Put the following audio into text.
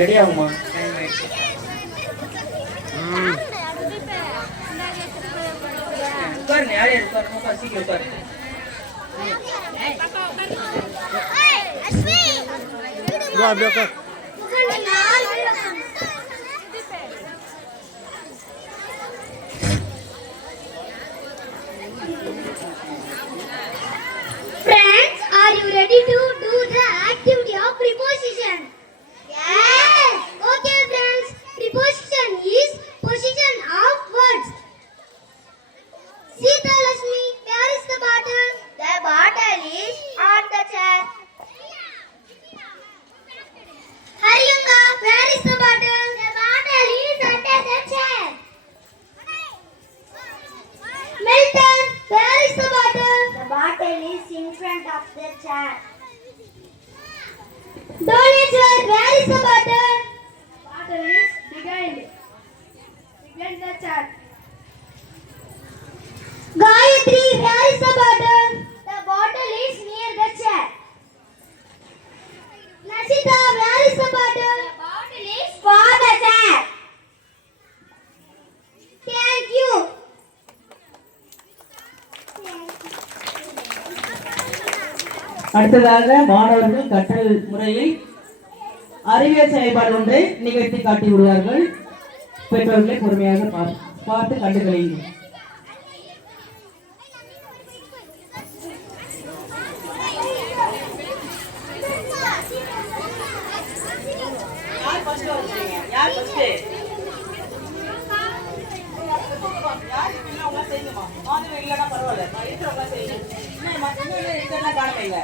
ரெடி ஆகுமா? உட்காரு, யாரே உட்காரு, உட்காரு, சீக்கிரம் உட்காரு. Friends, are you ready to do the activity of preposition? Yes. Okay, friends. Preposition is position of words. Sita Lakshmi, where is the bottle? The bottle is on the chair. Hariyanga, where is the bottle? The bottle is under the chair. Milton, where is the bottle? The bottle is in front of the chair. Donature, where is the bottle? The bottle is behind the chair. Gayatri, where is the bottle? The bottle is near the chair. Nasita, where is the bottle? The bottle is for the chair. Thank you. அடுத்ததாக மாணவர்கள் கற்றல் முறையில் அறிவியல் செயல்பாடு ஒன்றை நிகழ்த்தி காட்டி விடுவார்கள். பெற்றோர்களை பொறுமையாக பார்த்து கண்டுகளியுங்கள். இல்லைன்னா பரவாயில்ல, இருக்கிறவங்க செய்யுங்க. காணவில்லை.